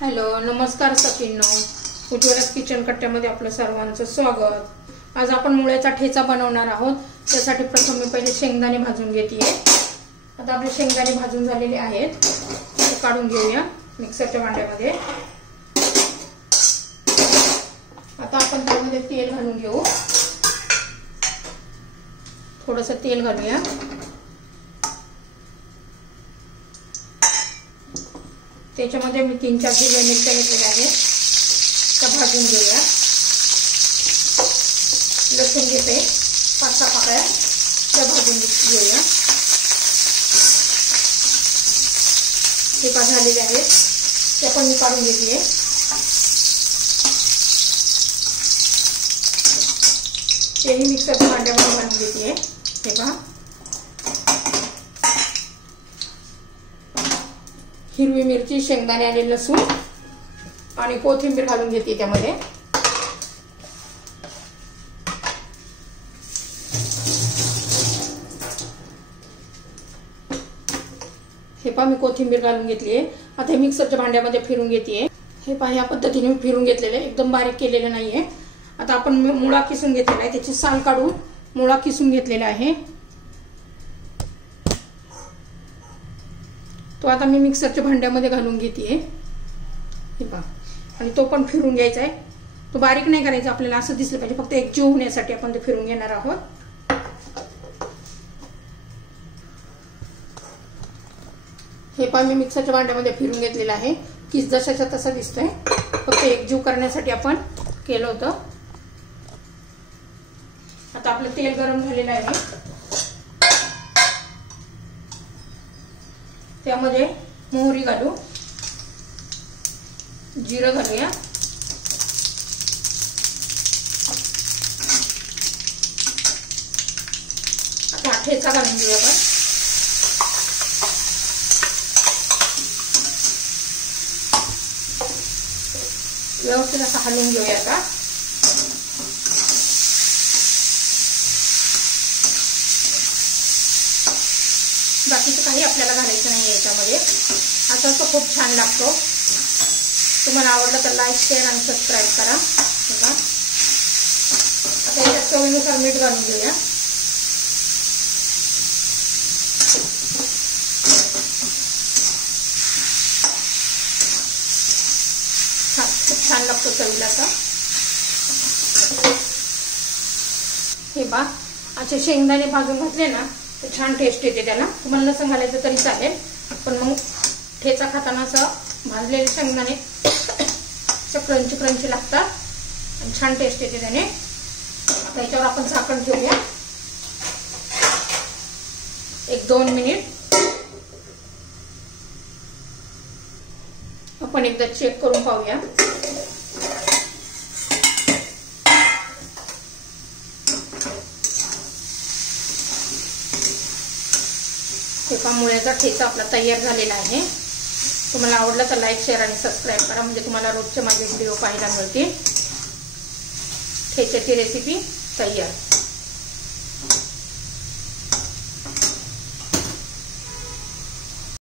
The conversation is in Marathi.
हॅलो नमस्कार सखींनो, उज्ज्वला's किचन कट्ट्यामध्ये आपलं सर्वांचं स्वागत। आज आपण मुळ्याचा ठेचा बनवणार आहोत। त्यासाठी प्रथम मी पहिले शेंगदाणे भाजून घेते। आता आपले शेंगदाणे भाजून झालेले आहेत, ते काढून घेऊया मिक्सरच्या भांड्यामध्ये। आता आपण त्यामध्ये तेल घालून घेऊ, थोडंसं तेल घालूया। त्याच्यामध्ये मी 3-4 हिरव्या मिरच्या घेतलेल्या आहेत, त्या भाजून घेऊया। लसूण घेते 5-6 पाकळ्या, त्या भाजून घेऊया। हे का झालेले आहेत, त्या पण मी काढून घेते। तेही मिक्सरच्या भांड्यामध्ये घालून घेते। हे पहा, हिरवी मिरची, शेंगदाणे आणि लसूण आणि कोथिंबीर घालून घेते त्यामध्ये। हे पहा, मी कोथिंबीर घालून घेतली आहे। आता हे मिक्सरच्या भांड्यामध्ये फिरून घेते। हे पहा, या पद्धतीने मी फिरून घेतलेले, एकदम बारीक केलेले नाहीये। आता आपण मुळा किसून घेतलेला आहे, त्याची साल काढून मुळा किसून घेतलेला आहे। तो आता मी मिक्सरच्या भांड्यामध्ये घालून घेते। हे पहा, आणि तो पण फिरून घ्यायचा आहे। तो बारीक नाही करायचा आपल्याला, असं दिसलं पाहिजे, फक्त एकजीव होण्यासाठी आपण ते फिरून घेणार आहोत। हे पहा, मी मिक्सरच्या भांड्यामध्ये फिरून घेतलेला आहे। किस जशाचा तसा दिसतोय, फक्त एकजीव करण्यासाठी आपण केलं होतं। आता आपलं तेल गरम झालेलं आहे, त्यामध्ये मोहरी घालू, जिरं घालूया, आता ठेचा घालून घेऊया आपण। व्यवस्थित असं हलवून घेऊया आता। बाकीचं काही आपल्याला घालायचं नाही याच्यामध्ये। असं खूप छान लागतो। तुम्हाला आवडलं तर लाईक, शेअर आणि सबस्क्राईब करा। आता याच्यात चवीनुसार मीठ घालून घेऊया। खूप छान लागतो चवीला असा। हे बा, असे शेंगदाणे भाजून घातले ना तर छान टेस्ट येते त्याला। तुम्हाला नसं घालायचं तरी चालेल, पण मग ठेचा खाताना असं भाजलेले शेंगदाणे क्रंची क्रंची लागतात आणि छान टेस्ट येते त्याने। त्याच्यावर आपण झाकण ठेवूया 1-2 मिनिट। आपण एकदा चेक करून पाहूया। मुळ्याचा ठेचा आपला तयार झालेला आहे। तुम्हाला आवडला तर लाईक, शेअर आणि सबस्क्राईब करा, म्हणजे तुम्हाला रोजचे माझे व्हिडिओ पाहायला मिळतील। ठेच्याची रेसिपी तयार।